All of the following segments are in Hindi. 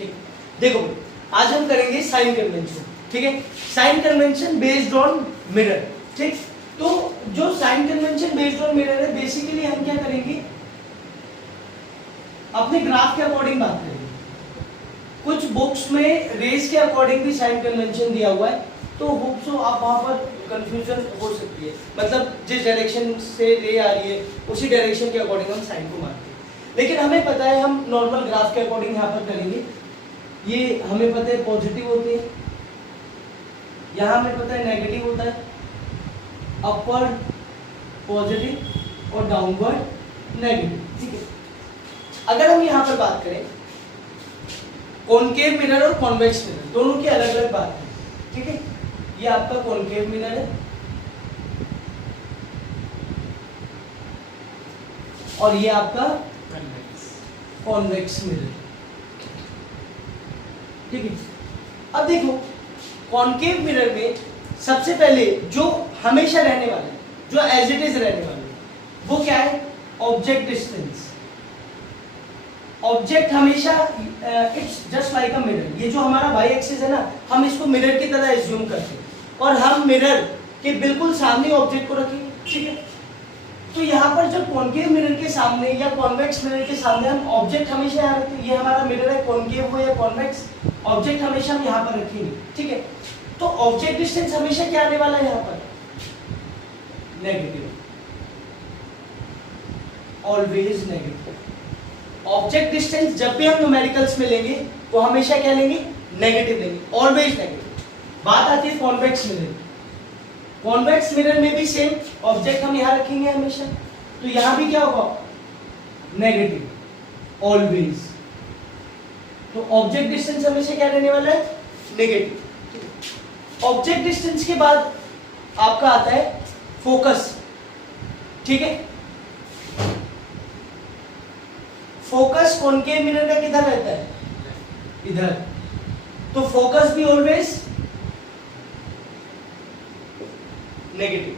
ठीक, देखो आज हम करेंगे साइन कन्वेंशन, ठीक है, sign convention based on mirror. ठीक, तो जो sign convention based on mirror है, बेसिकली हम क्या करेंगे, अपने ग्राफ के अकॉर्डिंग बात करेंगे। कुछ बुक्स में रेस के अकॉर्डिंग भी साइन कन्वेंशन दिया हुआ है, तो होप सो आप वहां पर कंफ्यूजन हो सकती है, मतलब जिस डायरेक्शन से रे आ रही है उसी डायरेक्शन के अकॉर्डिंग हम साइन को मारते हैं। लेकिन हमें पता है हम नॉर्मल ग्राफ के अकॉर्डिंग यहाँ पर करेंगे। ये हमें पता है पॉजिटिव होते हैं, यहाँ हमें पता है नेगेटिव होता है, अपवर्ड पॉजिटिव और डाउनवर्ड नेगेटिव। ठीक है, अगर हम यहाँ पर बात करें कॉनकेव मिरर और कॉन्वेक्स मिरर, दोनों की अलग अलग बात है। ठीक है, ये आपका कॉनकेव मिरर है और ये आपका कॉन्वेक्स मिरर। ठीक है, अब देखो कॉनकेव मिरर में सबसे पहले जो हमेशा रहने वाला है, जो एज इट इज रहने वाला है, वो क्या है, ऑब्जेक्ट डिस्टेंस। ऑब्जेक्ट हमेशा it's just like a mirror. ये जो हमारा वाई एक्सिस है ना, हम इसको मिरर की तरह एज्यूम करते हैं और हम मिरर के बिल्कुल सामने ऑब्जेक्ट को रखेंगे। ठीक है, तो यहाँ पर जब कॉनकेव मिरर के सामने या कॉन्वेक्स मिरर के सामने हम ऑब्जेक्ट हमेशा यहाँ रखते हैं, ये हमारा मिरर है, कॉनकेव हो या कॉन्वेक्स, ऑब्जेक्ट हमेशा हम यहाँ पर रखेंगे। ठीक है, तो ऑब्जेक्ट डिस्टेंस हमेशा क्या आने वाला है, यहाँ पर negative, always negative. Object distance जब भी हम न्यूमेरिकल्स में लेंगे तो हमेशा क्या लेंगे, नेगेटिव लेंगे, ऑलवेज नेगेटिव। बात आती है कॉन्वेक्स मिरर। कॉन्वेक्स मिरर में भी सेम, ऑब्जेक्ट हम यहां रखेंगे हमेशा, तो यहां भी क्या होगा, नेगेटिव, ऑलवेज। तो ऑब्जेक्ट डिस्टेंस हमेशा क्या रहने वाला है, नेगेटिव। ऑब्जेक्ट डिस्टेंस के बाद आपका आता है फोकस। ठीक है, फोकस कॉनकेव मिरर का किधर रहता है, इधर, तो फोकस भी ऑलवेज नेगेटिव।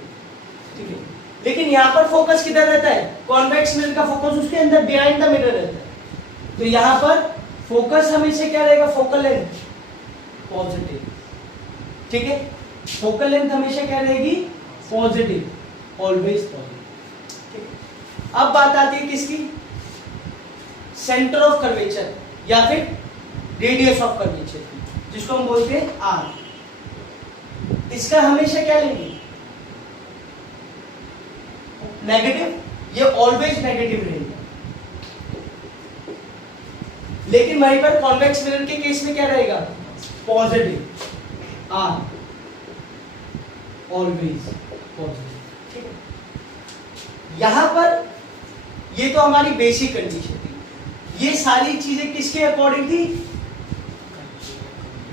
ठीक है, लेकिन यहां पर फोकस किधर रहता है, कॉन्वेक्स मिरर का फोकस उसके अंदर बिहाइंड द मिरर रहता है, तो यहां पर फोकस हमेशा क्या रहेगा, फोकल लेंथ पॉजिटिव। ठीक है, फोकल लेंथ हमेशा क्या रहेगी, पॉजिटिव, ऑलवेज पॉजिटिव। ठीक है, अब बात आती है किसकी, सेंटर ऑफ कर्वेचर या फिर रेडियस ऑफ कर्वेचर, जिसको हम बोलते हैं आर। इसका हमेशा क्या लेंगे, नेगेटिव, ये ऑलवेज नेगेटिव रहेगा। लेकिन वहीं पर कॉन्वेक्स मिरर के केस में क्या रहेगा, पॉजिटिव, आर ऑलवेज पॉजिटिव। ठीक है, यहां पर ये तो हमारी बेसिक कंडीशन थी। ये सारी चीजें किसके अकॉर्डिंग थी,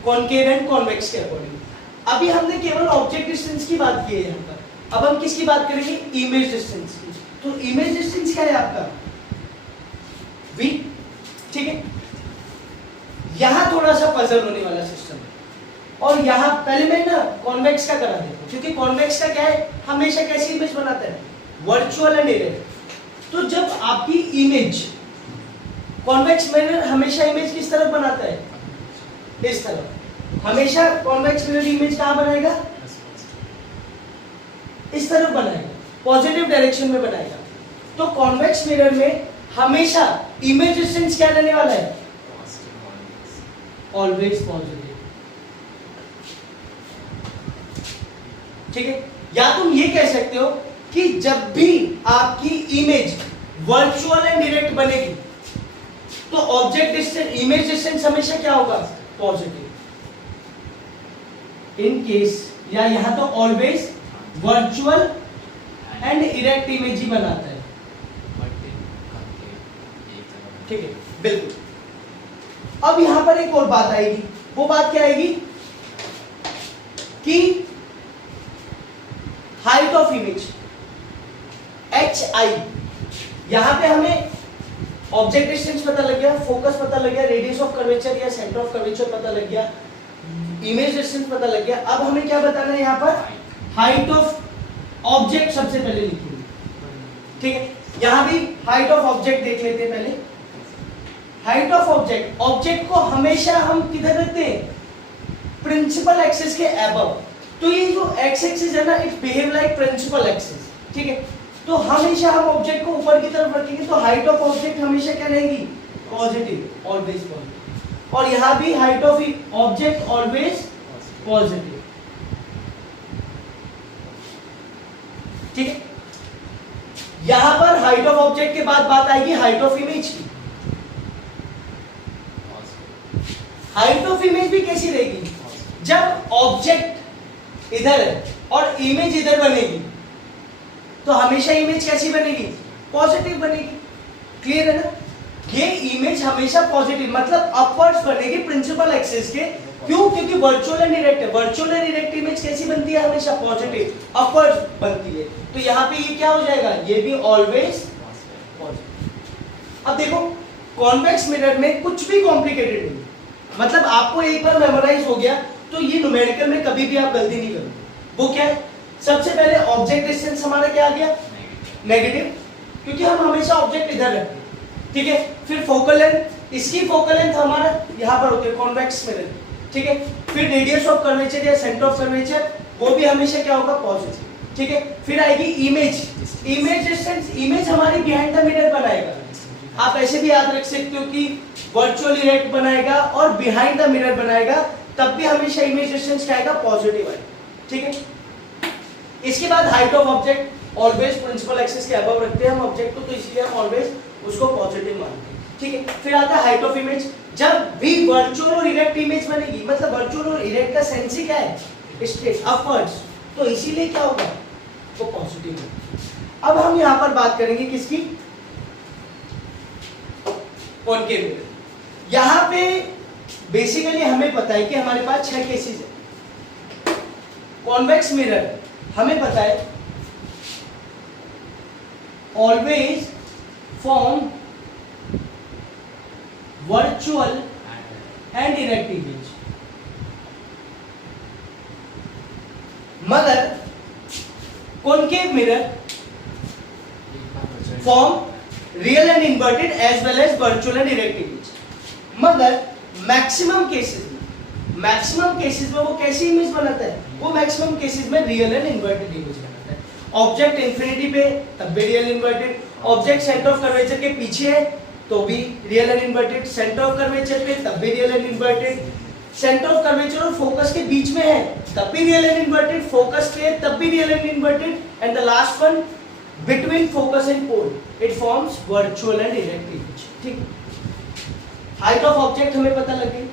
कॉनकेव एंड कॉन्वेक्स के अकॉर्डिंग। अभी हमने केवल ऑब्जेक्ट डिस्टेंस की बात की है यहाँ पर, अब हम किसकी बात करेंगे, इमेज डिस्टेंस की। तो इमेज डिस्टेंस क्या है आपका, v। ठीक है, यहां थोड़ा सा पजल होने वाला सिस्टम है, और यहां पहले मैं ना कॉन्वेक्स का करा देता हूं, क्योंकि कॉन्वेक्स का क्या है, हमेशा कैसी इमेज बनाता है, वर्चुअल एंड इरेक्ट। तो जब आपकी इमेज, कॉन्वेक्स मिरर हमेशा इमेज किस तरफ बनाता है, इस तरफ। हमेशा कॉन्वेक्स मिरर इमेज कहां बनाएगा, इस तरफ बनाएगा, पॉजिटिव डायरेक्शन में बनाएगा। तो कॉन्वेक्स मिरर में हमेशा इमेज डिस्टेंस क्या रहने वाला है, ऑलवेज पॉजिटिव। ठीक है, या तुम ये कह सकते हो कि जब भी आपकी इमेज वर्चुअल एंड डायरेक्ट बनेगी तो ऑब्जेक्ट डिस्टेंस, इमेज डिस्टेंस हमेशा क्या होगा, पॉजिटिव। इन केस, या यहां तो always virtual and erect image ही बनाता है। ठीक है, बिल्कुल। अब यहां पर एक और बात आएगी, वो बात क्या आएगी कि हाइट ऑफ इमेज, HI। यहां पे हमें ऑब्जेक्ट डिस्टेंस पता लग गया, फोकस पता लग गया, रेडियस ऑफ कर्वेचर या सेंटर ऑफ कर्वेचर पता लग गया, इमेज डिस्टेंस पता लग गया। अब हमें क्या बताना है, यहाँ पर हाइट ऑफ ऑब्जेक्ट सबसे पहले लिखेंगे। ठीक है, यहां भी हाइट ऑफ ऑब्जेक्ट देख लेते हैं पहले। हाइट ऑफ ऑब्जेक्ट, ऑब्जेक्ट को हमेशा हम किधर रखते हैं, प्रिंसिपल एक्सिस के अबव। तो ये जो एक्स एक्सिस है ना, it behave like principal axis, ठीक है। तो हमेशा हम ऑब्जेक्ट को ऊपर की तरफ रखेंगे, तो हाइट ऑफ ऑब्जेक्ट हमेशा क्या रहेगी, पॉजिटिव, ऑलवेज पॉजिटिव। और यहां भी height of object always positive, ठीक है। यहां पर हाइट ऑफ ऑब्जेक्ट के बाद बात आएगी हाइट ऑफ इमेज की। हाइट ऑफ इमेज भी कैसी रहेगी, जब ऑब्जेक्ट इधर है और इमेज इधर बनेगी, तो हमेशा इमेज कैसी बनेगी, पॉजिटिव बनेगी। क्लियर है ना, ये इमेज हमेशा पॉजिटिव मतलब अपवर्ड्स बनेगी प्रिंसिपल एक्सिस के। क्यों, क्योंकि वर्चुअल एंड इरेक्ट है। वर्चुअल एंड इरेक्ट इमेज कैसी बनती है, हमेशा पॉजिटिव, अपवर्ड्स बनती है। तो यहाँ पे ये क्या हो जाएगा, ये भी ऑलवेज पॉजिटिव। अब देखो कॉन्वेक्स मिरर में कुछ भी कॉम्प्लिकेटेड नहीं, मतलब आपको एक बार मेमोराइज हो गया तो ये न्यूमेरिकल में कभी भी आप गलती नहीं करोगे। वो क्या है, सबसे पहले ऑब्जेक्ट डिस्टेंस हमारा क्या आ गया, नेगेटिव, क्योंकि हम हमेशा ऑब्जेक्ट इधर रखते हैं, ठीक है। फिर फोकल लेंथ, इसकी फोकल लेंथ हमारा यहाँ पर होती है कॉन्वेक्स मिरर, ठीक है। फिर रेडियस ऑफ कर्वेचर या सेंटर ऑफ कर्वेचर, वो भी हमेशा क्या होगा, पॉजिटिव, ठीक है। फिर आएगी इमेज, इमेज डिस्टेंस, इमेज हमारी बिहाइंड द मिरर बनाएगा। आप ऐसे भी याद रख सकते हो कि वर्चुअल इरेक्ट बनाएगा और बिहाइंड द मिरर बनाएगा, तब भी हमेशा इमेज डिस्टेंस क्या आएगा, पॉजिटिव आएगा, ठीक है। इसके बाद height of object always principal axis के अबव रखते हैं हम ऑब्जेक्ट को, तो इसलिए हम ऑलवेज उसको पॉजिटिव मानते हैं, ठीक है। फिर आता है हाइट ऑफ इमेज, जब भी वर्चुअल और इरेक्ट इमेज बनेगी, मतलब वर्चुअल और इरेक्ट का सेंस ही क्या है, स्ट्रेट अपवर्ड्स, तो इसीलिए क्या होगा, वो पॉजिटिव होगा। अब हम यहाँ पर बात करेंगे किसकी, कॉनकेव मिरर। यहाँ पे बेसिकली हमें पता है कि हमारे पास 6 केसेस है। कॉन्वेक्स मिरर हमें पता है always form virtual and erect image, मगर concave mirror form real and inverted as well as virtual and erect image. मगर मैक्सिमम केसेस में वो कैसी इमेज बनाता है, वो मैक्सिमम केसेस में रियल एंड इन्वर्टेड इमेज बनाता है। ऑब्जेक्ट इंफिनिटी पे तब भी real inverted, object centre of curvature के पीछे है तो भी real and inverted, centre of curvature पे तब भी real and inverted, centre of curvature और फोकस के बीच में है तब भी रियल एंड इन्वर्टेड, फोकस पे तब भी real and inverted, and the last one between focus and pole it forms virtual and erect image, ठीक। हाइट ऑफ ऑब्जेक्ट हमें पता लग गई।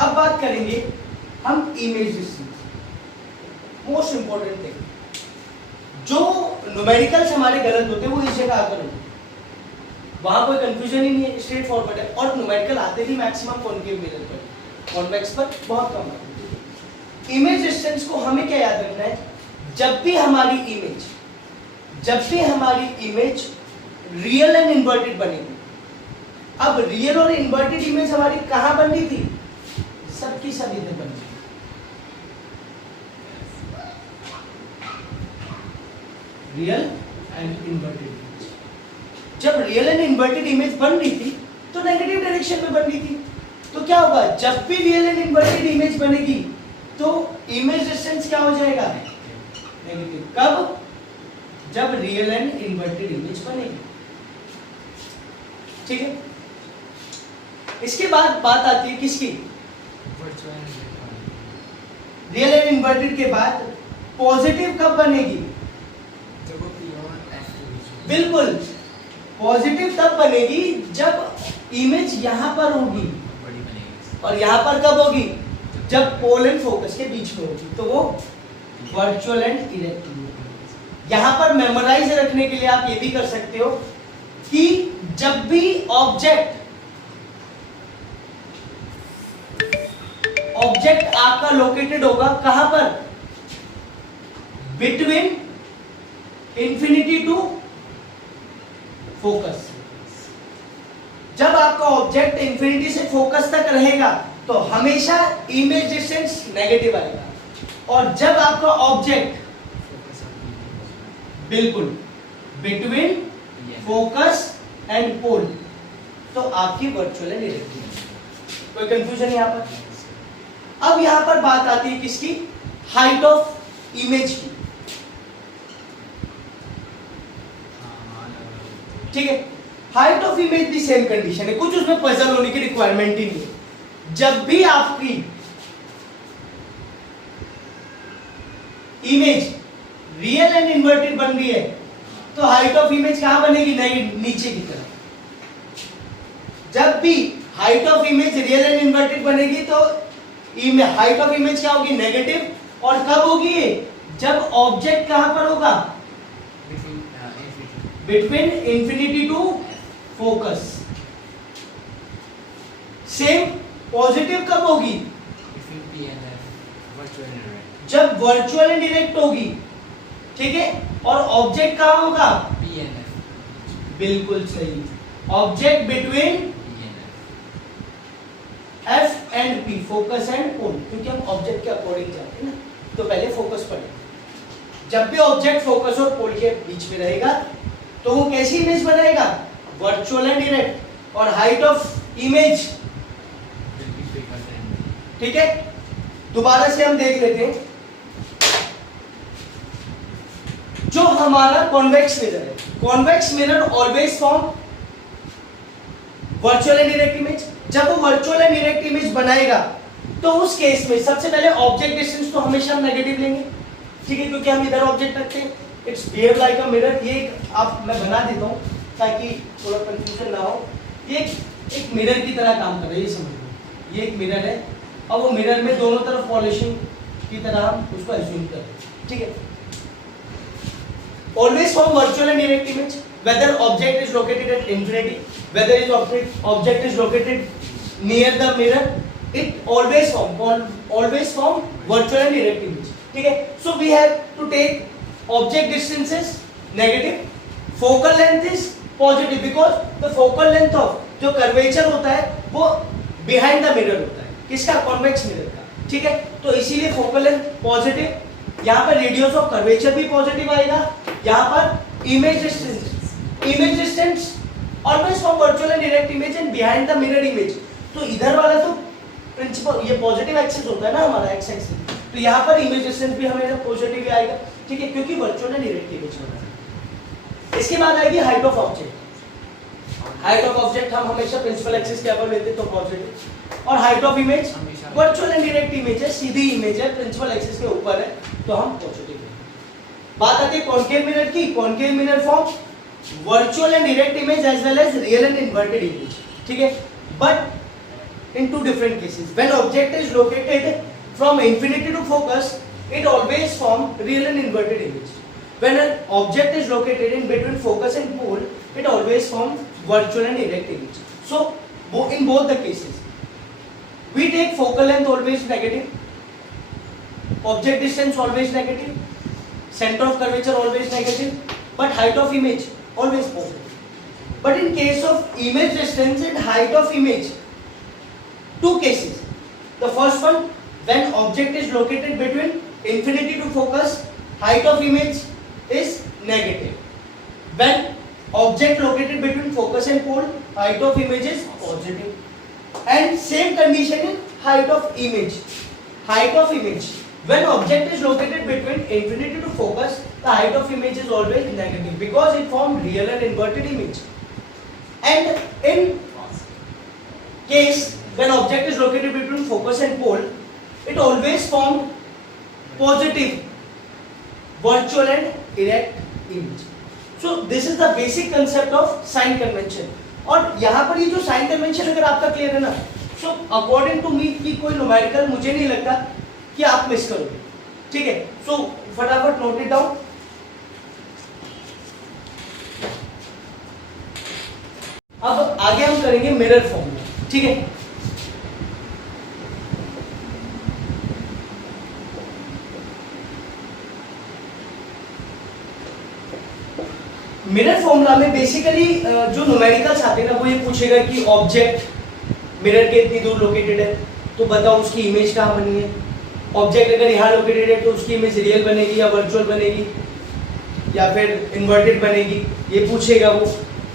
अब बात करेंगे हम image distance, most important thing. जो न्यूमेरिकल्स हमारे गलत होते हैं वो इस जगह आकर होते हैं, वहां कोई कंफ्यूजन ही नहीं है, स्ट्रेट फॉरवर्ड है। और न्यूमेरिकल आते भी मैक्सिमम कॉनकेव मिरर पर, कॉन्वेक्स पर बहुत कम आते हैं। इमेज डिस्टेंस को हमें क्या याद रखना है, जब भी हमारी इमेज रियल एंड इन्वर्टेड बनेगी। अब रियल और इन्वर्टेड इमेज हमारी कहां बन रही थी, सबकी सब इधर बन रही, रियल एंड इन्वर्टेड इमेज। जब रियल एंड इन्वर्टेड इमेज बन रही थी तो नेगेटिव डायरेक्शन में बन रही थी, तो क्या होगा, जब भी रियल एंड इन्वर्टेड इमेज बनेगी तो इमेज डिस्टेंस क्या हो जाएगा, नेगेटिव। कब, जब रियल एंड इन्वर्टेड इमेज बनेगी, ठीक है। इसके बाद बात आती है किसकी, रियल एंड इन्वर्टेड के बाद पॉजिटिव कब बनेगी, बिल्कुल पॉजिटिव तब बनेगी जब इमेज यहां पर होगी, और यहां पर कब होगी, जब पोल एंड फोकस के बीच में होगी, तो वो वर्चुअल एंड इरेक्ट इमेज। यहां पर मेमोराइज रखने के लिए आप ये भी कर सकते हो कि जब भी ऑब्जेक्ट आपका लोकेटेड होगा कहां पर, बिटवीन इंफिनिटी टू फोकस। जब आपका ऑब्जेक्ट इंफिनिटी से फोकस तक रहेगा तो हमेशा इमेज डिस्टेंस नेगेटिव आएगा, और जब आपका ऑब्जेक्ट बिल्कुल बिटवीन फोकस एंड पोल, तो आपकी वर्चुअल एंड डायरेक्ट इमेज। कोई कंफ्यूजन यहाँ पर? अब यहाँ पर बात आती है किसकी? हाइट ऑफ इमेज की। ठीक है, हाइट ऑफ इमेज भी सेम कंडीशन है, कुछ उसमें पजल होने की रिक्वायरमेंट ही नहीं है। जब भी आपकी इमेज रियल एंड इन्वर्टेड बन रही है तो हाइट ऑफ इमेज कहां बनेगी? नीचे की तरफ। जब भी height of image real and inverted बनेगी तो हाइट ऑफ इमेज क्या होगी? नेगेटिव। और कब होगी ये? जब ऑब्जेक्ट कहां पर होगा? Between infinity to focus. Same positive कब होगी? जब वर्चुअल एंड डायरेक्ट होगी। ठीक है, और ऑब्जेक्ट कहां होगा? बिल्कुल सही, object between F and P, focus and pole, क्योंकि हम ऑब्जेक्ट के अकॉर्डिंग जाते हैं ना, तो पहले फोकस पढ़े। जब भी ऑब्जेक्ट फोकस और पोल के बीच में रहेगा तो वो कैसी इमेज बनाएगा? Virtual and direct. और हाइट ऑफ इमेज, ठीक है, दोबारा से हम देख लेते हैं। जो हमारा कॉन्वेक्स मिरर है, convex mirror always form virtual and direct image. जब वो वर्चुअल एंड डायरेक्ट इमेज बनाएगा तो उस केस में सबसे पहले ऑब्जेक्ट डिस्टेंस तो हमेशा हम नेगेटिव लेंगे। ठीक है, क्योंकि हम इधर ऑब्जेक्ट रखते हैं, it's behave like a mirror. ये आप मैं बना देता हूं ताकि थोड़ा कंफ्यूजन ना हो। ये एक मिरर की तरह काम कर रहा है, ये समझ लो। ये एक मिरर है और वो मिरर में दोनों तरफ पॉलिशिंग की तरह हम उसको एज्यूम कर रहे हैं। ठीक है, always form virtual and direct image whether object is located at infinity, whether object is located near the mirror, it always form virtual and direct image. ठीक है, so we have to take object distance is negative, focal length is positive because the focal length of जो curvature होता है वो behind the mirror होता है, किसका? convex mirror का। ठीक है, तो इसीलिए focal length positive, यहाँ पर रेडियस ऑफ कर्वेचर भी पॉजिटिव आएगा। यहाँ पर image distance always form virtual and direct image and behind the mirror image. तो इधर वाला तो प्रिंसिपल ये पॉजिटिव एक्सिस होता है ना हमारा एक्स एक्सिस, तो यहाँ पर इमेज डिस्टेंस भी हमें पॉजिटिव ही आएगा। ठीक है, क्योंकि वर्चुअल एंड डायरेक्ट इमेज हो रहा है। इसके बाद आएगी height of object. Height of object हम हमेशा प्रिंसिपल एक्सिस के अपर लेते तो पॉजिटिव, और height of image virtual and direct image है, सीधी इमेज है, प्रिंसिपल एक्सिस के ऊपर है, तो हम पॉजिटिव है। बात आती है कॉनकेव मिरर की। Concave mirror form virtual and direct image as well as real and inverted image. ठीक है, but in two different cases. When object is located from infinity to focus, it always form real and inverted image. When an object is located in between focus and pole, it always form virtual and direct image. So in both the cases, we take focal length always negative, object distance always negative, center of curvature always negative, but height of image always positive. But in case of image distance and height of image, two cases. The first one, when object is located between infinity to focus, height of image is negative. When object located between focus and pole, height of image is positive. And same condition in height of image. Height of image, when object is located between infinity to focus, the height of image is always negative because it forms real and inverted image. And in case when object is located between focus and pole, it always forms positive virtual and direct image. So this is the basic concept of sign convention. और यहाँ पर ये जो sign convention अगर आपका क्लियर है ना, so according to me कि कोई numerical मुझे नहीं लगता कि आप मिस करोगे। ठीक है, so फटाफट नोट इट डाउन। अब आगे हम करेंगे मिरर फॉर्मूला। ठीक है, मिरर फॉर्मूला में बेसिकली जो न्यूमेरिकल्स आते हैं ना, वो ये पूछेगा कि ऑब्जेक्ट मिरर के इतनी दूर लोकेटेड है तो बताओ उसकी इमेज कहाँ बनी है। ऑब्जेक्ट अगर यहाँ लोकेटेड है तो उसकी इमेज रियल बनेगी या वर्चुअल बनेगी या फिर इन्वर्टेड बनेगी, ये पूछेगा वो।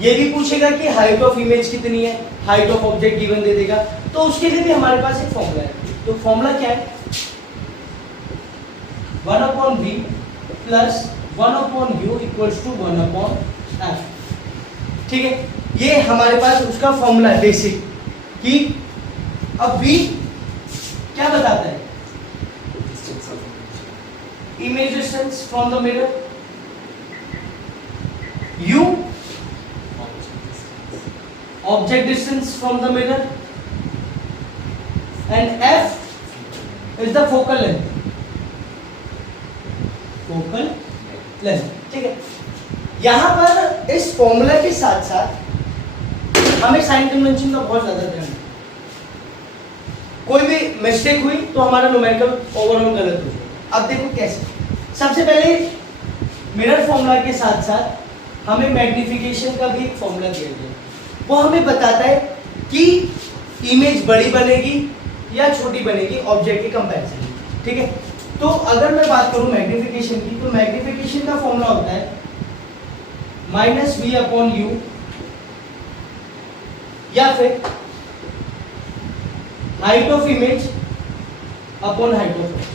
ये भी पूछेगा कि हाइट ऑफ इमेज कितनी है, हाइट ऑफ ऑब्जेक्ट गिवन दे देगा, तो उसके लिए भी हमारे पास एक फॉर्मूला है। तो फॉर्मूला क्या है, 1/v plus 1/u equals to 1/f। ठीक है, ये हमारे पास उसका फॉर्मूला है बेसिक, कि अब v क्या बताता है, image distance from the mirror, u object distance from the mirror, and f is the focal length, focal length। ठीक है, यहां पर इस फॉर्मूला के साथ साथ हमें साइन कन्वेंशन का बहुत ज्यादा ध्यान है। कोई भी मिस्टेक हुई तो हमारा न्यूमेरिकल ओवरऑल गलत हो जाएगा। अब देखो कैसे, सबसे पहले मिरर फॉर्मूला के साथ साथ हमें मैग्निफिकेशन का भी एक फॉर्मूला दिया गया है। वो हमें बताता है कि इमेज बड़ी बनेगी या छोटी बनेगी ऑब्जेक्ट के कंपैरिजन में। ठीक है, तो अगर मैं बात करूं मैग्निफिकेशन की, तो मैग्निफिकेशन का फॉर्मूला होता है -v/u या फिर height of image upon height of object.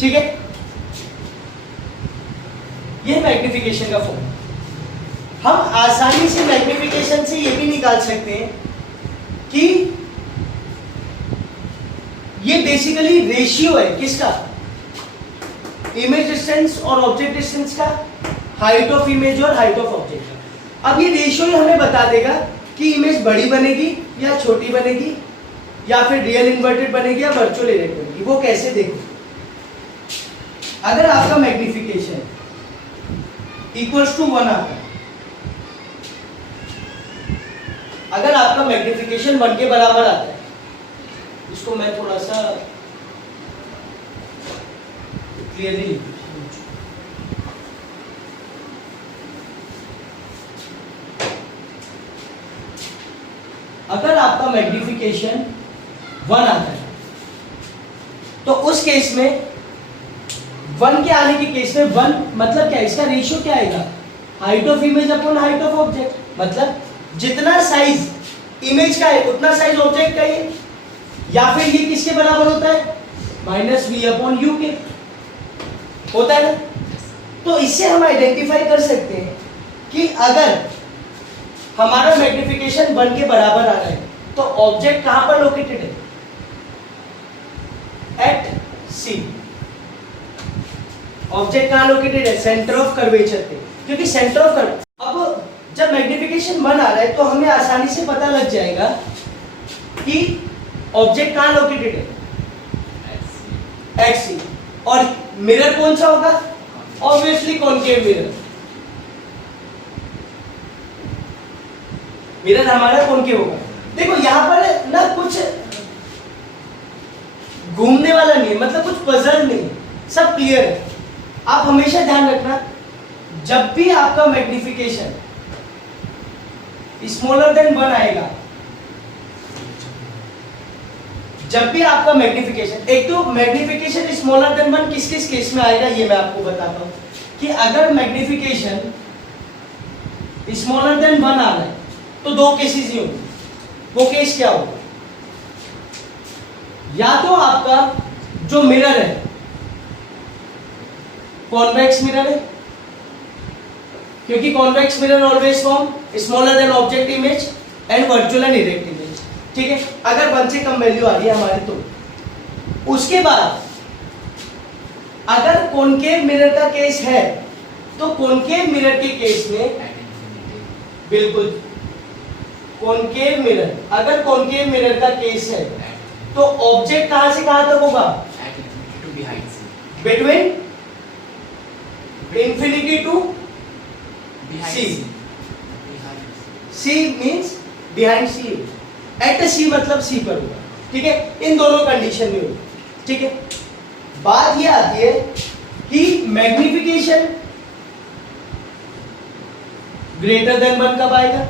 ठीक है, ये मैग्निफिकेशन का फॉर्मूला। हम आसानी से मैग्निफिकेशन से ये भी निकाल सकते हैं कि ये बेसिकली रेशियो है किसका, इमेज डिस्टेंस और ऑब्जेक्ट डिस्टेंस का, हाइट ऑफ इमेज और हाइट ऑफ ऑब्जेक्ट का। अब ये रेशियो ही हमें बता देगा कि इमेज बड़ी बनेगी या छोटी बनेगी, या फिर रियल इन्वर्टेड बनेगी या वर्चुअल इरेक्ट बनेगी। वो कैसे, देखो, अगर आपका मैग्निफिकेशन इक्वल्स टू 1 आता है, अगर आपका मैग्निफिकेशन 1 के बराबर आता है, इसको मैं थोड़ा सा क्लियरली लिखूं, अगर आपका मैग्निफिकेशन 1 आता है तो उस केस में 1 के आने के केस में 1 मतलब क्या, इसका रेशियो क्या आएगा, height of image upon height of object. मतलब जितना साइज इमेज का है उतना साइज ऑब्जेक्ट का है, या फिर ये किसके बराबर होता है, -v/u के होता है ना। तो इससे हम आइडेंटिफाई कर सकते हैं कि अगर हमारा मैग्निफिकेशन 1 के बराबर आ रहा है तो ऑब्जेक्ट कहां पर लोकेटेड है, एट C। ऑब्जेक्ट कहां लोकेटेड है, सेंटर ऑफ कर्वेचर पे, क्योंकि सेंटर ऑफ कर्व। अब जब मैग्निफिकेशन 1 आ रहा है तो हमें आसानी से पता लग जाएगा कि ऑब्जेक्ट कहां लोकेटेड है, एक्स सी। और मिरर कौन सा होगा, ऑब्वियसली कॉनकेव मिरर। मिरर हमारा कॉनकेव होगा। देखो यहां पर ना कुछ घूमने वाला नहीं है, मतलब कुछ पजल नहीं है, सब क्लियर है। आप हमेशा ध्यान रखना, जब भी आपका मैग्निफिकेशन स्मॉलर देन 1 आएगा, जब भी आपका मैग्निफिकेशन, एक तो मैग्निफिकेशन स्मॉलर देन 1 किस किस केस में आएगा ये मैं आपको बताता हूं, कि अगर मैग्निफिकेशन स्मॉलर देन 1 आ रहा है तो 2 केसेस ही होंगे। वो केस क्या होगा, या तो आपका जो मिरर है कॉन्वेक्स मिरर है, क्योंकि convex mirror always form smaller than object image and virtual and erect image. ठीक है, अगर 1 से कम वैल्यू आ रही है हमारे तो उसके बाद अगर कॉनकेव मिरर का केस है तो कॉनकेव मिरर के केस में बिल्कुल कॉनकेव मिरर, अगर कॉनकेव मिरर का केस है तो ऑब्जेक्ट कहां से कहां तक होगा, between infinity to C। C means behind C, at C मतलब C पर होगा। ठीक है, इन दोनों कंडीशन में होगा। ठीक है, बात ये आती है कि मैग्निफिकेशन ग्रेटर देन 1 कब आएगा।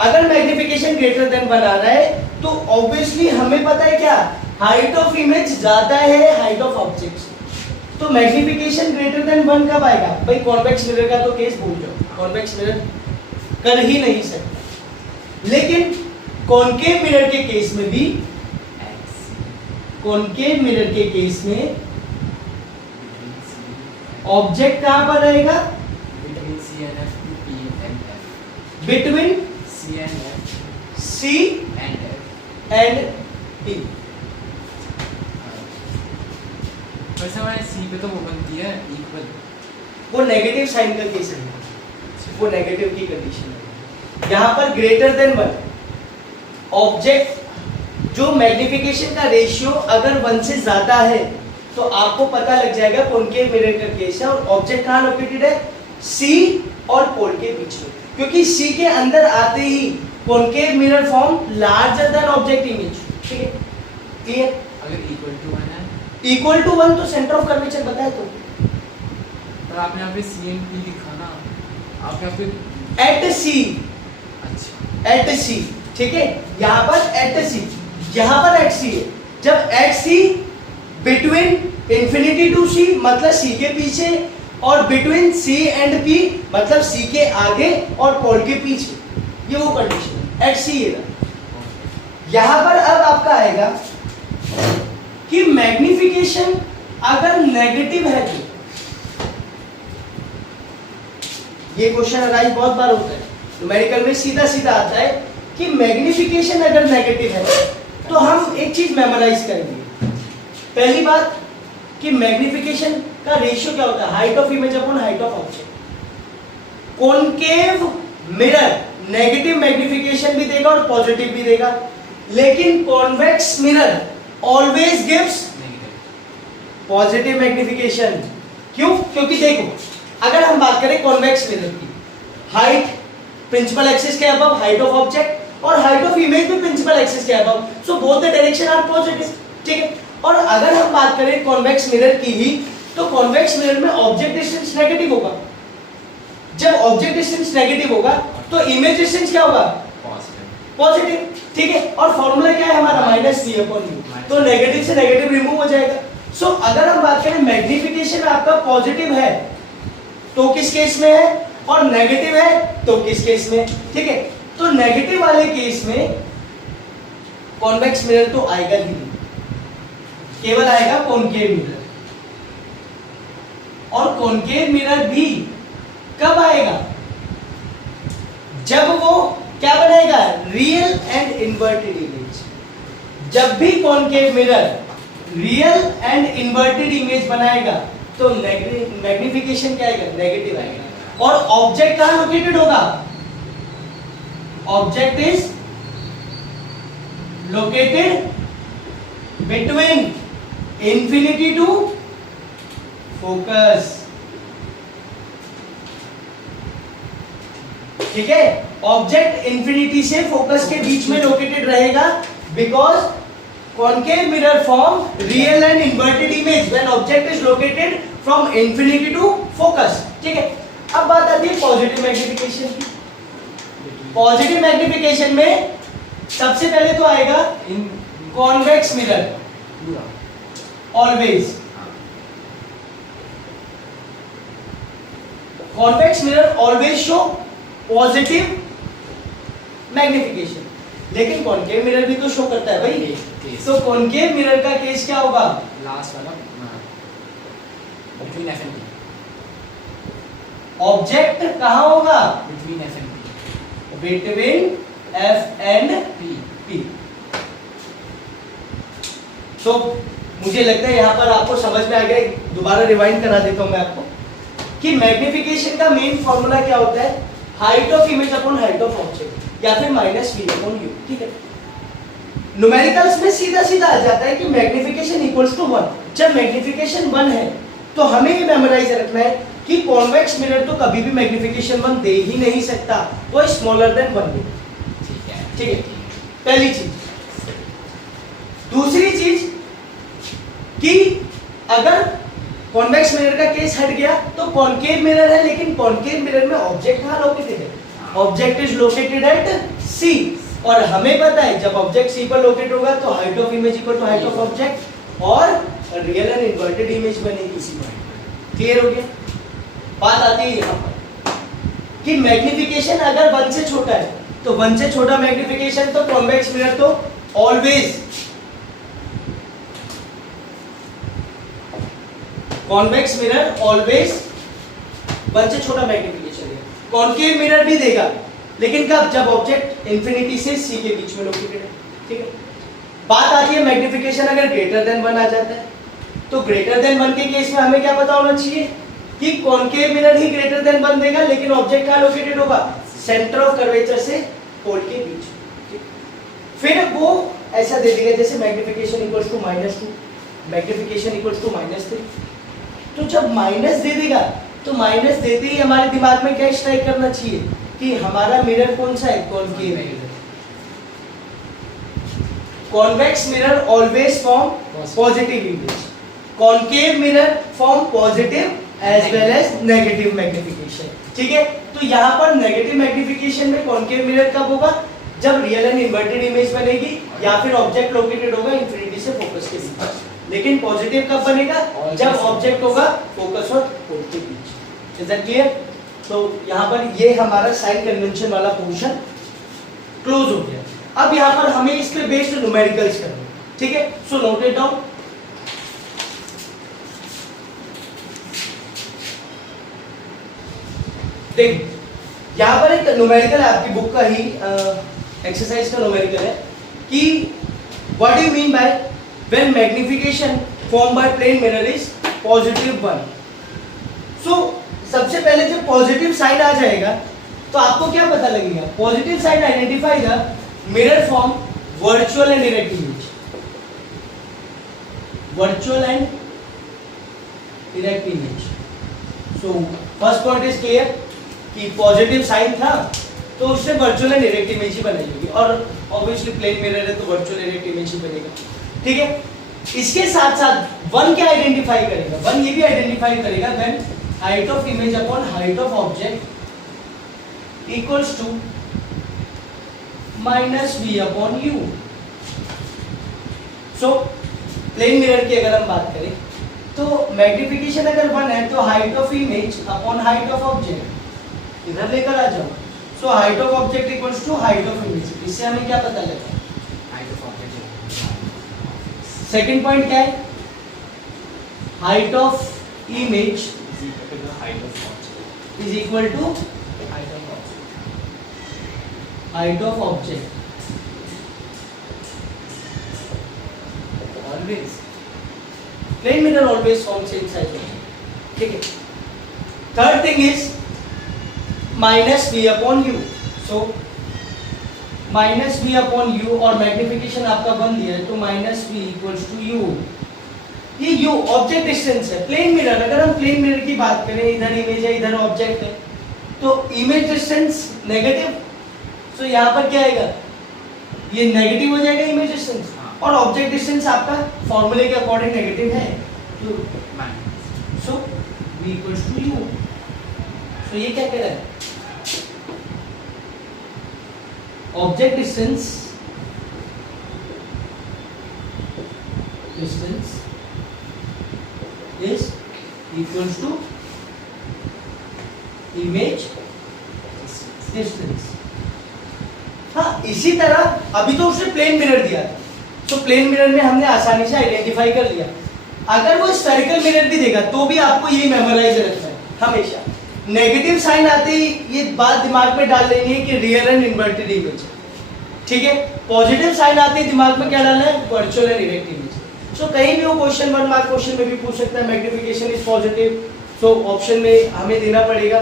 अगर मैग्निफिकेशन ग्रेटर देन 1 आ रहा है तो ऑब्वियसली हमें पता है क्या, हाइट ऑफ इमेज ज्यादा है हाइट ऑफ ऑब्जेक्ट। तो मैग्निफिकेशन ग्रेटर देन 1 कब आएगा भाई? कॉन्वेक्स मिरर का तो केस भूल जाओ, कॉन्वेक्स मिरर कर ही नहीं सकता। लेकिन कॉनकेव मिरर के केस में भी, कॉनकेव मिरर के केस में ऑब्जेक्ट कहां पर रहेगा? Between C and F to P and F, between C and F C and F and P. वैसे हमारे सी पे तो वो बनती है इक्वल, वो नेगेटिव साइन का केस है, वो नेगेटिव की कंडीशन है। यहां पर ग्रेटर देन 1 ऑब्जेक्ट जो मैग्निफिकेशन का रेशियो अगर 1 से ज्यादा है तो आपको पता लग जाएगा कॉनकेव मिरर का केस है। और ऑब्जेक्ट कहां लोकेटेड है? सी और पोल के बीच में, क्योंकि सी के अंदर आते ही concave mirror form larger than object image. ठीक है, क्लियर? अगर इक्वल टू 1 है इक्वल टू 1 तो सेंटर ऑफ कर्वेचर बताया तो, पर आपने यहाँ पे सी एंड पी लिखा ना, आप यहाँ पे एट सी, अच्छा एट सी, ठीक है, यहाँ पर एट सी, यहाँ पर एट सी है। जब at C between infinity to C मतलब सी के पीछे, और बिटवीन सी एंड पी मतलब सी के आगे और पोल के पीछे, ये वो कंडीशन है एट सी है। यहां पर अब आपका आएगा कि मैग्निफिकेशन अगर नेगेटिव है तो, ये क्वेश्चन अराइज बहुत बार होता है न्यूमेरिकल में, सीधा सीधा आता है कि मैग्निफिकेशन अगर नेगेटिव है तो हम एक चीज मेमोराइज करेंगे। पहली बात कि मैग्निफिकेशन का रेशियो क्या होता है? Height of image upon height of object. Concave mirror negative magnification भी देगा और पॉजिटिव भी देगा, लेकिन convex mirror always gives positive magnification. क्यों? क्योंकि देखो, अगर हम बात करें कॉन्वेक्स मिरर की, हाइट प्रिंसिपल एक्सिस के अबव हाइट ऑफ ऑब्जेक्ट और हाइट ऑफ इमेज भी प्रिंसिपल एक्सिस के above, so both the direction are positive. ठीक है, और अगर हम बात करें कॉन्वेक्स मिरर की ही, तो कॉन्वेक्स मिरर में ऑब्जेक्ट डिस्टेंस नेगेटिव होगा। जब ऑब्जेक्ट डिस्टेंस नेगेटिव होगा तो इमेज डिस्टेंस क्या होगा? पॉजिटिव। ठीक है, और फॉर्मूला क्या है हमारा? माइनस सी अपॉन यू, तो नेगेटिव से नेगेटिव रिमूव हो जाएगा। सो अगर हम बात करें मैग्निफिकेशन आपका पॉजिटिव है तो किस केस में है, और नेगेटिव है तो किस केस में? ठीक है, तो नेगेटिव वाले केस में कॉन्वेक्स मिरर तो आएगा ही नहीं, केवल आएगा कॉनकेव मिरर। और कॉनकेव मिरर भी कब आएगा? जब वो क्या बनाएगा? Real and inverted image. जब भी concave mirror real and inverted image बनाएगा तो मैग्निफिकेशन क्या आएगा? नेगेटिव आएगा। और ऑब्जेक्ट कहां लोकेटेड होगा? Object is located between infinity to focus. ठीक है, ऑब्जेक्ट इंफिनिटी से फोकस के बीच में लोकेटेड रहेगा, because concave mirror form real and inverted image when object is located from infinity to focus. ठीक है, अब बात आती है पॉजिटिव मैग्निफिकेशन की। पॉजिटिव मैग्निफिकेशन में सबसे पहले तो आएगा इन कॉन्वेक्स मिरर पूरा always, convex mirror always show positive magnification, लेकिन कॉनकेव मिरर भी तो शो करता है भाई। तो कॉनकेव मिरर का केस क्या होगा? लास्ट वाला between F and P, object कहां होगा? Between F and P, between F and P P. तो मुझे लगता है यहां पर आपको समझ में आ गया, दोबारा रिवाइंड करा देता हूं मैं आपको कि मैग्निफिकेशन का मेन फॉर्मूला क्या होता है? Height of image upon height of object, या फिर माइनस वी अपॉन यू। ठीक है, न्यूमेरिकल्स में सीधा सीधा आ जाता है कि मैग्निफिकेशन इक्वल्स टू 1। जब मैग्निफिकेशन 1 है तो हमें ये मेमोराइज रखना है कि कॉन्वेक्स मिरर तो कभी भी मैग्निफिकेशन 1 दे ही नहीं सकता, वो स्मॉलर देन 1 दे। ठीक है, पहली चीज। दूसरी चीज कि अगर कॉन्वेक्स मिरर का केस हट गया तो कॉनकेव मिरर है, लेकिन कॉनकेव मिरर में ऑब्जेक्ट कहां लोकेटेड है? ऑब्जेक्ट इज लोकेटेड एट सी, और हमें पता है जब ऑब्जेक्ट सी पर लोकेट होगा तो height of image equal to height of object, और रियल एंड इन्वर्टेड इमेज बनेगी इसी पॉइंट पर। क्लियर हो गया? बात आती है यहाँ पर कि मैग्निफिकेशन अगर 1 से छोटा है तो 1 से छोटा मैग्निफिकेशन तो कॉन्वेक्स मिरर तो ऑलवेज कॉन्वेक्स मिरर ऑलवेज 1 से छोटा मैग्निफिकेशन है। कॉन्केव मिरर भी देगा, लेकिन कब? जब ऑब्जेक्ट इंफिनिटी से सी के बीच में लोकेटेड है। ठीक है, बात आती है मैग्निफिकेशन अगर ग्रेटर देन 1 आ जाता है तो ग्रेटर देन 1 के केस में हमें क्या पता होना चाहिए कि कॉन्केव मिरर ही ग्रेटर देन 1 देगा, लेकिन ऑब्जेक्ट कहां लोकेटेड होगा? सेंटर ऑफ कर्वेचर से पोल के बीच। ठीक, फिर वो ऐसा दे देगा जैसे magnification equals to -2, magnification equals to -3। तो जब माइनस दे देगा तो माइनस देते ही हमारे दिमाग में क्या स्ट्राइक करना चाहिए कि हमारा मिरर कौन सा है? Concave mirror. Convex mirror always form positive image, concave mirror form positive as well as negative magnification. ठीक है, तो यहाँ पर नेगेटिव मैग्निफिकेशन में कॉन्केव मिरर कब होगा? जब रियल एंड इन्वर्टेड इमेज बनेगी या फिर ऑब्जेक्ट लोकेटेड होगा इंफिनिटी से फोकस के बीच। लेकिन पॉजिटिव कब बनेगा? जब ऑब्जेक्ट होगा फोकस और पोल के बीच। Is that clear? तो यहाँ पर ये हमारा साइन कन्वेंशन वाला पोर्शन क्लोज हो गया। अब यहाँ पर हमें इस पे बेस्ड न्यूमेरिकल्स करना है। ठीक है, सो नोट इट डाउन। देखिए यहाँ पर एक न्यूमेरिकल है, आपकी बुक का ही एक्सरसाइज का न्यूमेरिकल है कि what do you mean by when magnification form by plane mirror is +1। So सबसे पहले जब पॉजिटिव साइन आ जाएगा तो आपको क्या पता लगेगा? Positive sign identify the mirror form virtual and direct image, virtual and direct image. So first point is clear कि पॉजिटिव साइन था तो उससे वर्चुअल एंड डायरेक्ट इमेज ही बनाई होगी, और ऑब्वियसली प्लेन मिरर है तो वर्चुअल डायरेक्ट इमेज ही बनेगा। ठीक है, इसके साथ साथ 1 क्या आइडेंटिफाई करेगा? 1 ये भी आइडेंटिफाई करेगा when height of image upon height of object equals to -v upon u। So plane mirror की अगर हम बात करें तो मैग्निफिकेशन अगर 1 है तो height of image upon height of object इधर लेकर आ जाओ। So height of object equals to height of image. इससे हमें क्या पता लगा? Height of object. Second point क्या है? Height of image height of object is equal to height of object height of object. Always plane mirror always form same size होता है। ठीक है, third thing is -v upon u। So -v upon u और मैग्निफिकेशन आपका 1 दिया है तो -v इक्वल्स टू u। ये u ऑब्जेक्ट डिस्टेंस है। प्लेन मिरर, अगर हम प्लेन मिरर की बात करें, इधर इमेज है इधर ऑब्जेक्ट है, तो इमेज डिस्टेंस नेगेटिव, सो यहाँ पर क्या आएगा? ये नेगेटिव हो जाएगा इमेज डिस्टेंस, और ऑब्जेक्ट डिस्टेंस आपका फॉर्मूले के अकॉर्डिंग नेगेटिव है तो सो v इक्वल्स टू u। सो ये क्या कह रहा है? Object distance is equals to image distance। हाँ, इसी तरह अभी तो उसने प्लेन मिरर दिया था, तो प्लेन मिरर में हमने आसानी से आइडेंटिफाई कर लिया। अगर वो स्फेरिकल मिरर भी देगा तो भी आपको ये मेमोराइज रखना है हमेशा। नेगेटिव साइन आते ही ये बात दिमाग में डाल लेनी है कि रियल एंड इन्वर्टेड इमेज। ठीक है, पॉजिटिव साइन आते ही दिमाग में क्या डालना है? Virtual and direct image. So कहीं भी वो क्वेश्चन 1 मार्क क्वेश्चन में भी पूछ सकता है magnification is positive, so option में हमें देना पड़ेगा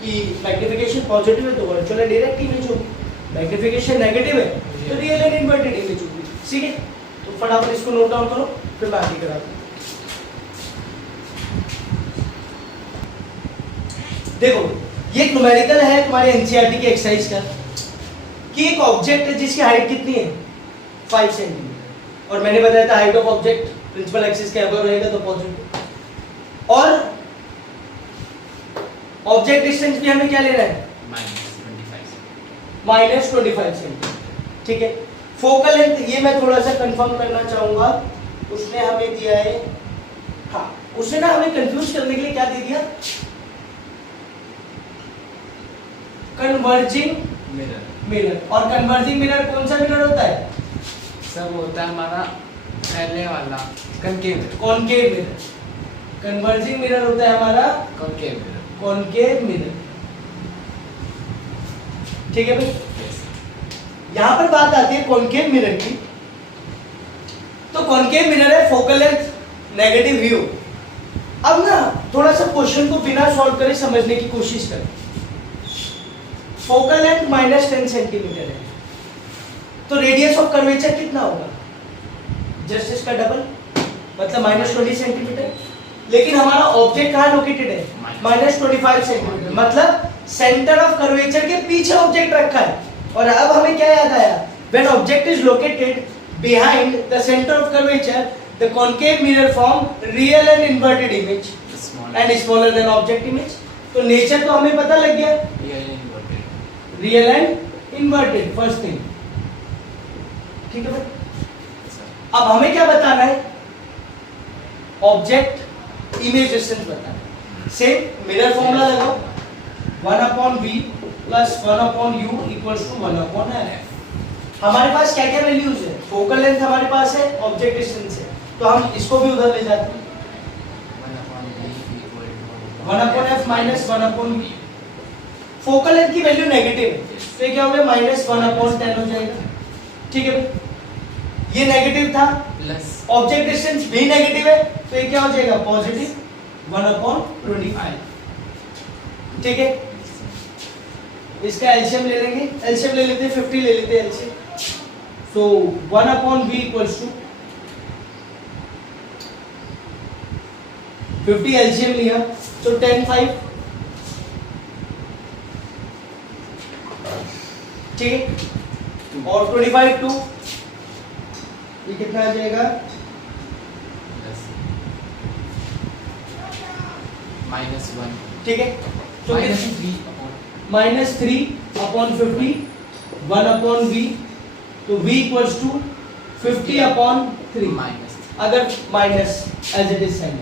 कि मैग्निफिकेशन पॉजिटिव है तो वर्चुअल एंड डायरेक्ट इमेज होगी, मैग्निफिकेशन नेगेटिव है तो रियल एंड इन्वर्टेड इमेज होगी। ठीक है, तो फटाफट इसको नोट डाउन करो फिर मैं आगे कराता हूं। देखो ये एक न्यूमेरिकल है तुम्हारे एनसीईआरटी की एक्सरसाइज का कि एक ऑब्जेक्ट है जिसकी हाइट कितनी है? 5 सेंटीमीटर, और मैंने बताया था height of object principal axis के अबव रहेगा तो पॉजिटिव, और ऑब्जेक्ट डिस्टेंस भी हमें क्या लेना है? -25 सेंटीमीटर। ठीक है, फोकल लेंथ ये मैं थोड़ा सा कंफर्म करना चाहूंगा, उसने हमें दिया है, हाँ उसने ना हमें कंफ्यूज करने के लिए क्या दे दिया, कन्वर्जिंग मिरर मिरर। और कन्वर्जिंग मिरर कौन सा मिरर होता है? सर वो होता है हमारा पहले वाला concave concave mirror. Converging mirror होता है हमारा मिरर। कॉनकेव मिरर, ठीक है भाई। Yes. यहां पर बात आती है कॉनकेव मिरर की। तो कॉनकेव मिरर है फोकल लेंथ नेगेटिव व्यू। अब ना थोड़ा सा क्वेश्चन को बिना सॉल्व करे समझने की कोशिश करें। फोकल लेंथ -10 सेंटीमीटर है, तो रेडियस ऑफ कर्वेचर कितना होगा? जस्ट इसका डबल, मतलब -20 सेंटीमीटर। लेकिन हमारा ऑब्जेक्ट कहाँ लोकेटेड है? -25 सेंटीमीटर, मतलब सेंटर ऑफ कर्वेचर के पीछे ऑब्जेक्ट रखा है। और अब हमें क्या याद आया? When object is located behind the centre of curvature, the concave mirror form real and inverted image and smaller than object image. तो नेचर तो हमें पता लग गया, real and inverted, first thing, ठीक है भाई। अब हमें क्या बताना है? ऑब्जेक्ट इमेज डिस्टेंस बताना है। सेम मिरर फॉर्मूला लगाओ, 1/v plus 1/u equals to 1/f। हमारे पास क्या क्या वैल्यूज है? फोकल लेंथ हमारे पास है, ऑब्जेक्ट डिस्टेंस है, तो हम इसको भी उधर ले जाते हैं। 1/f minus 1/v। Focal length की वैल्यू नेगेटिव है, तो क्या हो गया? -1/10 हो जाएगा, ठीक है भाई। ये नेगेटिव था, प्लस ऑब्जेक्ट डिस्टेंस भी नेगेटिव है, तो ये क्या हो जाएगा? पॉजिटिव 1/25, ठीक है। इसका एलसीएम ले लेंगे, एलसीएम ले लेते हैं, 50 ले लेते हैं LCM. So 1/v equals to 50 LCM लिया तो 10/5, ठीक है। और 25/2 ये कितना आ जाएगा? -1 ठीक है। तो -3 -3/50 1/v, तो v इक्वल्स टू 50/3। माइनस अगर माइनस एज इट इज सेंड,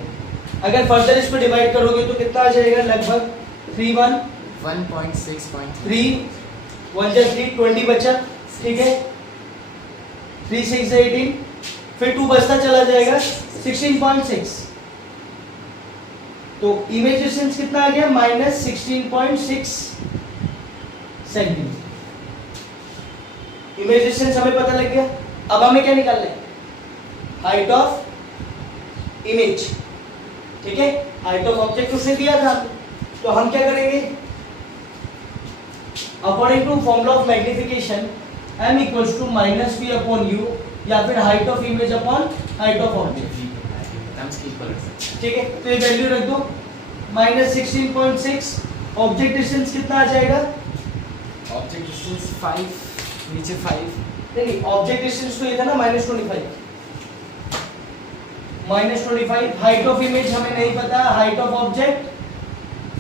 अगर फर्दर इसको डिवाइड करोगे तो कितना आ जाएगा? लगभग 1.6.3 1 जा 3 20 बचा, ठीक है। 3 6 18, फिर 2 बचता चला जाएगा 16.6। तो इमेज डिस्टेंस कितना आ गया? -16.6 सेंटीमीटर। इमेज डिस्टेंस हमें पता लग गया। अब हमें क्या निकालना है? हाइट ऑफ इमेज, ठीक है। हाइट ऑफ ऑब्जेक्ट उसने दिया था, तो हम क्या करेंगे? According to formula of magnification m equals to -v/u, या फिर height of image upon height of object, ठीक है। तो ये वैल्यू रख दो, -16.6। ऑब्जेक्ट डिस्टेंस कितना आ जाएगा? ऑब्जेक्ट डिस्टेंस 5, नीचे 5, नहीं, ऑब्जेक्ट डिस्टेंस तो ये था ना -25, -25। हाइट ऑफ इमेज हमें नहीं पता, हाइट ऑफ ऑब्जेक्ट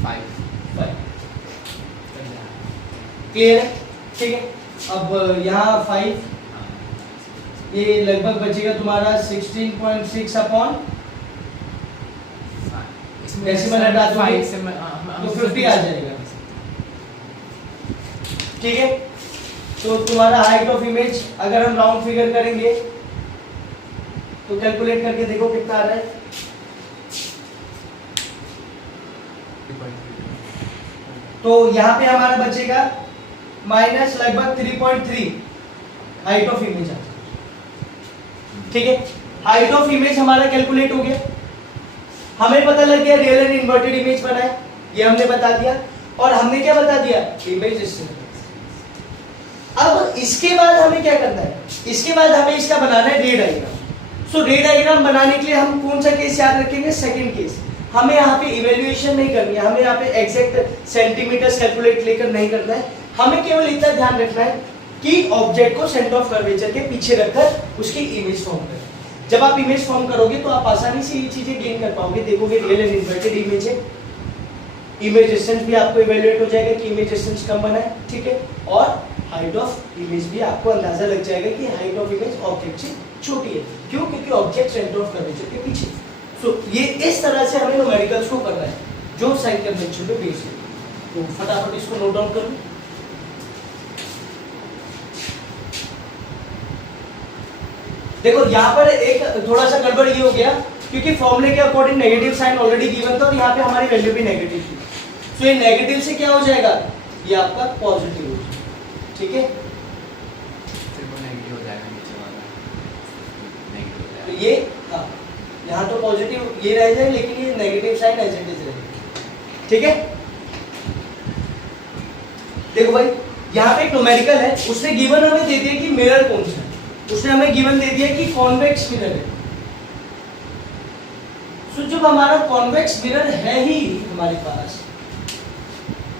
5 क्लियर है, ठीक है। अब यहाँ 5, ये लगभग बचेगा तुम्हारा 16.6 अपॉन, डेसिमल हटा दोगे तो 50 आ जाएगा, ठीक है। तो तुम्हारा हाइट ऑफ इमेज अगर हम राउंड फिगर करेंगे तो कैलकुलेट करके देखो कितना आ रहा है। तो यहाँ पे हमारा बचेगा माइनस लगभग 3.3 हाइट ऑफ इमेज आ, ठीक है। हाइट ऑफ इमेज हमारा कैलकुलेट हो गया, हमें पता लग गया रियल एंड इन्वर्टेड इमेज बना है, ये हमने बता दिया। और हमने क्या बता दिया? Image distance. अब इसके बाद हमें क्या करना है? इसके बाद हमें इसका बनाना है रे डायग्राम। सो रे डायग्राम बनाने के लिए हम कौन सा केस याद रखेंगे? Second case. हमें यहाँ पे इवेल्युएशन नहीं करनी है, हमें यहाँ पे एग्जैक्ट सेंटीमीटर्स कैलकुलेट लेकर नहीं करना है। हमें केवल इतना ध्यान रखना है कि ऑब्जेक्ट को सेंटर ऑफ कर्वेचर के पीछे रखकर उसकी इमेज फॉर्म करें। जब आप इमेज फॉर्म करोगे तो आप आसानी से ये चीजें गेन कर पाओगे। देखोगे रियल एंड इन्वर्टेड इमेज है, इमेज डिस्टेंस भी आपको इवेल्युएट हो जाएगा कि इमेज डिस्टेंस कम बना है, ठीक है। और हाइट ऑफ इमेज भी आपको अंदाजा लग जाएगा कि हाइट ऑफ इमेज ऑब्जेक्ट से छोटी है। क्यों? क्योंकि कि ऑब्जेक्ट सेंटर ऑफ कर्वेचर के पीछे। सो ये इस तरह से हमें न्यूमेरिकल्स को करना है जो साइन कन्वेंशन पे बेस्ड है। तो फटाफट इसको नोट डाउन कर लो। देखो यहाँ पर एक थोड़ा सा गड़बड़ ये हो गया क्योंकि फॉर्मूले के according negative sign already given था और यहाँ पे हमारी वैल्यू भी नेगेटिव थी। सो ये नेगेटिव से क्या हो जाएगा, ये आपका पॉजिटिव हो जाएगा। ठीक है, फिर वो नेगेटिव हो जाएगा, नीचे वाला नेगेटिव हो तो जाएगा। ये हाँ यहाँ तो पॉजिटिव ये रह जाए लेकिन ये negative sign as it is रहेगा। ठीक है, देखो भाई यहाँ पे एक न्यूमेरिकल है, उसने गिवन हमें दे दिया कि मिरर कौन सा है। उसने हमें गिवन दे दिया कि कॉन्वेक्स मिरर है। सो जब हमारा कॉन्वेक्स मिरर है ही हमारे पास,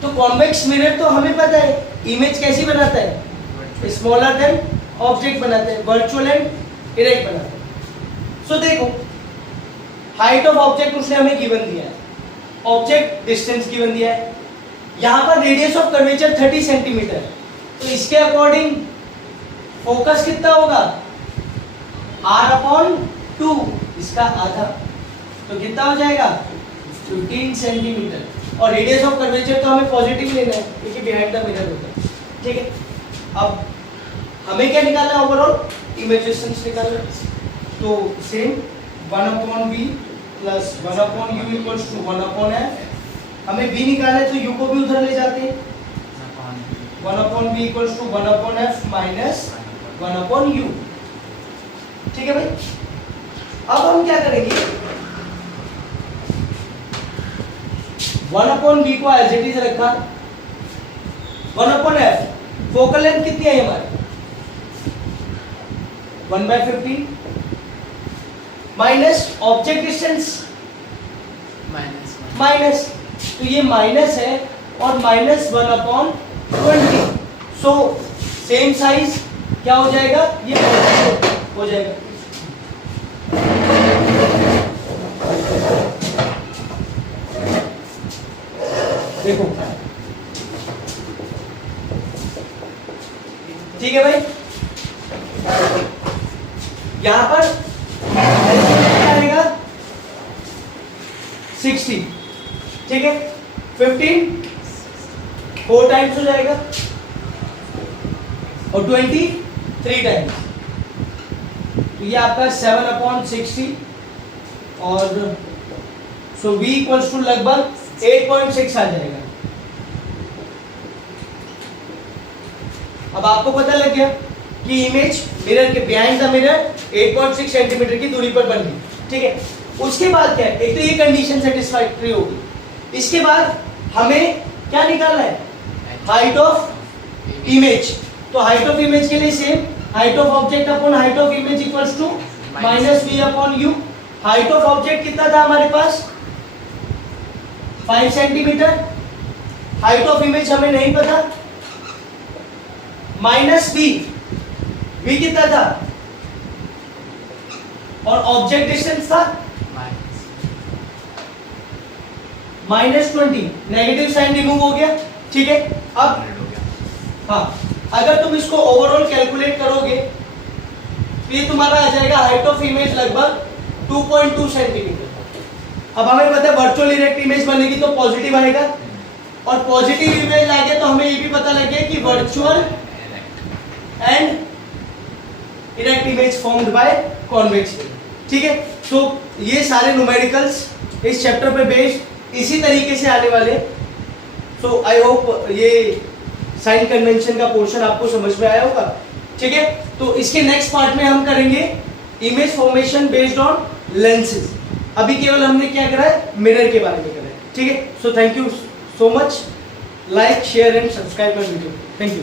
तो कॉन्वेक्स मिरर तो हमें पता है इमेज कैसी बनाता है, स्मॉलर देन ऑब्जेक्ट बनाता है, वर्चुअल एंड इरेक्ट बनाता है। सो देखो हाइट ऑफ ऑब्जेक्ट उसने हमें गिवन दिया है, ऑब्जेक्ट डिस्टेंस गिवन दिया है, यहाँ पर रेडियस ऑफ कर्वेचर 30 सेंटीमीटर, तो इसके अकॉर्डिंग फोकस कितना होगा r/2, इसका आधा, तो कितना हो जाएगा 15 सेंटीमीटर। और रेडियस ऑफ कर्वेचर तो हमें पॉजिटिव लेना है क्योंकि बिहाइंड द मिरर होता है। ठीक है, अब हमें क्या निकालना है, ओवरऑल इमेज डिस्टेंस निकालना है। तो same 1/v plus 1/u equals to 1/f। हमें v निकालना है तो u को भी उधर ले जाते हैं, 1/v equals to 1/f minus 1/u। ठीक है भाई, अब हम क्या करेंगे, 1/v को एज इट इज रखा, 1/f फोकल लेंथ कितनी है हमारी 1/15 माइनस ऑब्जेक्ट डिस्टेंस माइनस, तो ये माइनस है और माइनस 1/20। सो सेम साइज क्या हो जाएगा, ये हो जाएगा। देखो ठीक है भाई, यहां पर क्या आएगा 60। ठीक है, 15 4 टाइम्स हो जाएगा और 20 3 टाइम्स, तो ये आपका 7/60 और सो v इक्वल्स टू लगभग 8.6 आ जाएगा। अब आपको पता लग गया कि इमेज मिरर के बिहाइंड द मिरर 8.6 सेंटीमीटर की दूरी पर बन गई। ठीक है, उसके बाद क्या है, एक तो ये कंडीशन सेटिस्फैक्टरी होगी, इसके बाद हमें क्या निकालना है, हाइट ऑफ इमेज। तो हाइट ऑफ इमेज के लिए same, height of object upon height of image equals to minus v/u। Height of object कितना था हमारे पास 5 सेंटीमीटर, हाइट ऑफ इमेज हमें नहीं पता, माइनस v कितना था और ऑब्जेक्ट डिस्टेंस था -20, नेगेटिव साइन रिमूव हो गया। ठीक है, अब हाँ अगर तुम इसको ओवरऑल कैलकुलेट करोगे तो ये तुम्हारा आ जाएगा हाइट ऑफ इमेज लगभग 2.2 सेंटीमीटर। अब हमें पता है वर्चुअल इरेक्ट इमेज बनेगी तो पॉजिटिव आएगा, और पॉजिटिव इमेज आ गया तो हमें ये भी पता लग गया कि virtual and erect image formed by convex. ठीक है, तो ये सारे न्यूमेरिकल्स इस चैप्टर पे बेस्ड इसी तरीके से आने वाले। सो आई होप ये साइन कन्वेंशन का पोर्शन आपको समझ में आया होगा। ठीक है, तो इसके नेक्स्ट पार्ट में हम करेंगे image formation based on lenses. अभी केवल हमने क्या करा है, मिरर के बारे में करा है। ठीक है, so thank you so much, like share and subscribe my video. Thank you.